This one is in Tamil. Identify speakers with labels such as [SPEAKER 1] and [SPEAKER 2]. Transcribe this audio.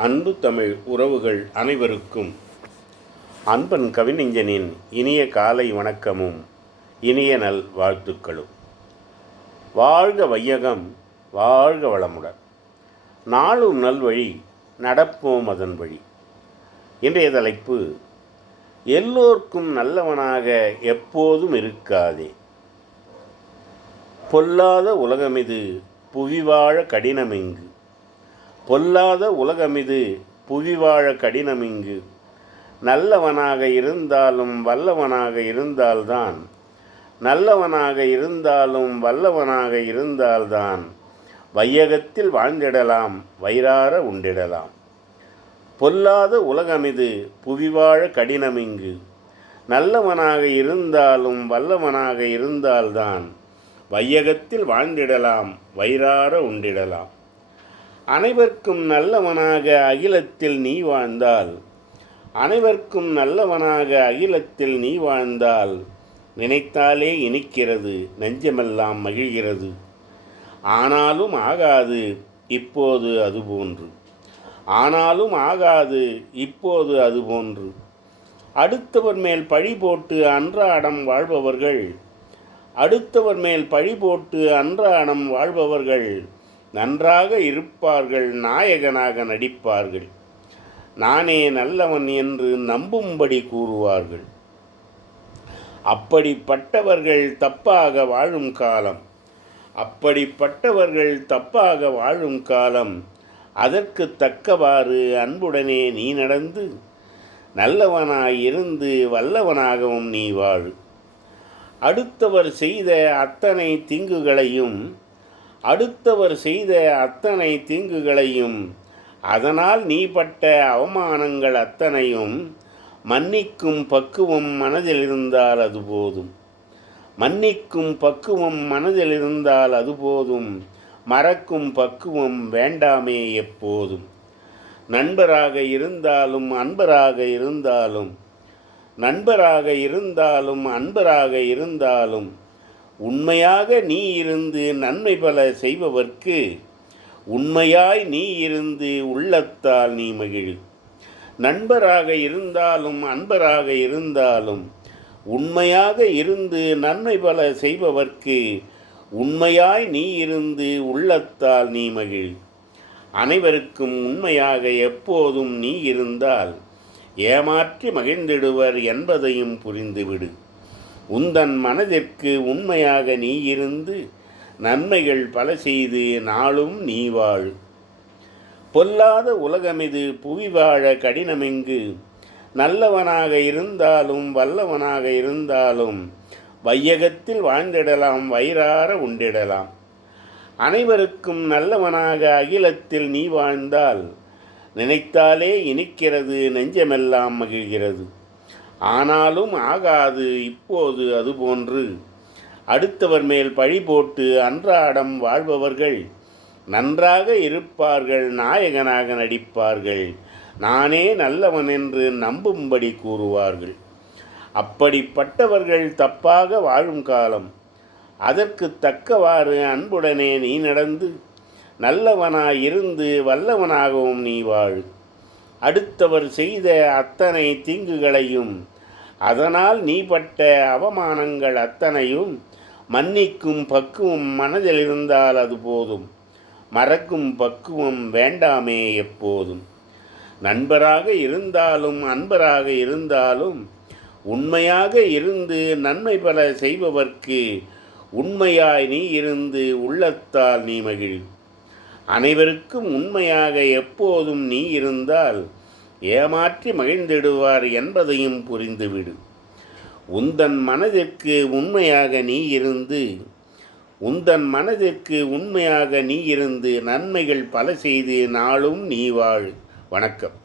[SPEAKER 1] அன்பு தமிழ் உறவுகள் அனைவருக்கும் அன்பன் கவிஞனின் இனிய காலை வணக்கமும் இனிய நல் வாழ்த்துக்களும். வாழ்க வையகம் வாழ்க வளமுடன். நாளும் நல்வழி நடப்போம் அதன் வழி. இன்றைய தலைப்பு எல்லோர்க்கும் நல்லவனாக எப்போதும் இருக்காதே. பொல்லாத உலகமிது புவிவாழ கடினமிங்கு. பொல்லாத உலகமிது புவி வாழ கடினமிங்கு. நல்லவனாக இருந்தாலும் வல்லவனாக இருந்தால்தான். நல்லவனாக இருந்தாலும் வல்லவனாக இருந்தால்தான். வையகத்தில் வாழ்ந்திடலாம் வயிறார உண்டிடலாம். பொல்லாத உலகமிது புவிவாழ கடினமிங்கு. நல்லவனாக இருந்தாலும் வல்லவனாக இருந்தால்தான். வையகத்தில் வாழ்ந்திடலாம் வயிறார உண்டிடலாம். அனைவருக்கும் நல்லவனாக அகிலத்தில் நீ வாழ்ந்தால். அனைவருக்கும் நல்லவனாக அகிலத்தில் நீ வாழ்ந்தால். நினைத்தாலே இனிக்கிறது நெஞ்சமெல்லாம் மகிழ்கிறது. ஆனாலும் ஆகாது இப்போது அதுபோன்று ஆனாலும் ஆகாது இப்போது அதுபோன்று அடுத்தவர் மேல் பழி போட்டு அன்றாடம் வாழ்பவர்கள். அடுத்தவர் மேல் பழி போட்டு அன்றாடம் வாழ்பவர்கள். நன்றாக இருப்பார்கள் நாயகனாக நடிப்பார்கள். நானே நல்லவன் என்று நம்பும்படி கூறுவார்கள். அப்படிப்பட்டவர்கள் தப்பாக வாழும் காலம். அப்படிப்பட்டவர்கள் தப்பாக வாழும் காலம். அதற்கு தக்கவாறு அன்புடனே நீ நடந்து நல்லவனாய் இருந்து வல்லவனாகவும் நீ வாழ். அடுத்தவர் செய்த அத்தனை தீங்குகளையும் அடுத்தவர் செய்த அத்தனை தீங்குகளையும் அதனால் நீ பட்ட அவமானங்கள் அத்தனையும் மன்னிக்கும் பக்குவம் மனதில் இருந்தால் அது போதும். மன்னிக்கும் பக்குவம் மனதில் இருந்தால் அது போதும். மறக்கும் பக்குவம் வேண்டாமே எப்போதும். நண்பராக இருந்தாலும் அன்பராக இருந்தாலும் நண்பராக இருந்தாலும் அன்பராக இருந்தாலும் உண்மையாக நீ இருந்து நன்மை பல செய்பவர்க்கு உண்மையாய் நீ இருந்து உள்ளத்தால் நீ மகிழ். நண்பராக இருந்தாலும் அன்பராக இருந்தாலும் உண்மையாக இருந்து நன்மை பல செய்பவர்க்கு உண்மையாய் நீ இருந்து உள்ளத்தால் நீ மகிழ். அனைவருக்கும் உண்மையாக எப்போதும் நீ இருந்தால் ஏமாற்றி மகிழ்ந்திடுவர் என்பதையும் புரிந்துவிடு. உந்தன் மனதிற்கு உண்மையாக நீ இருந்து நன்மைகள் பல செய்து நாளும் நீ வாழ். பொல்லாத உலகமிது புவி வாழ கடினமெங்கு. நல்லவனாக இருந்தாலும் வல்லவனாக இருந்தாலும் வையகத்தில் வாழ்ந்திடலாம் வயிறார உண்டிடலாம். அனைவருக்கும் நல்லவனாக அகிலத்தில் நீ வாழ்ந்தால் நினைத்தாலே இனிக்கிறது நெஞ்சமெல்லாம் மகிழ்கிறது. ஆனாலும் ஆகாது இப்போது அதுபோன்று அடுத்தவர் மேல் பழி போட்டு அன்றாடம் வாழ்பவர்கள் நன்றாக இருப்பார்கள் நாயகனாக நடிப்பார்கள். நானே நல்லவன் என்று நம்பும்படி கூறுவார்கள். அப்படிப்பட்டவர்கள் தப்பாக வாழும் காலம். அதற்கு தக்கவாறு அன்புடனே நீ நடந்து நல்லவனாயிருந்து வல்லவனாகவும் நீ வாழ். அடுத்தவர் செய்த அத்தனை தீங்குகளையும் அதனால் நீ பட்ட அவமானங்கள் அத்தனையும் மன்னிக்கும் பக்குவம் மனதில் இருந்தால் அது போதும். மறக்கும் பக்குவம் வேண்டாமே எப்போதும். நண்பராக இருந்தாலும் அன்பராக இருந்தாலும் உண்மையாக இருந்து நன்மை பல செய்பவர்க்கு உண்மையாய் நீ இருந்து உள்ளத்தால் நீ மகிழ். அனைவருக்கும் உண்மையாக எப்போதும் நீ இருந்தால் ஏமாற்றி மகிழ்ந்திடுவார் என்பதையும் புரிந்துவிடு. உந்தன் மனதிற்கு உண்மையாக நீ இருந்து உந்தன் மனதிற்கு உண்மையாக நீ இருந்து நன்மைகள் பல செய்து நாளும் நீ வாழ். வணக்கம்.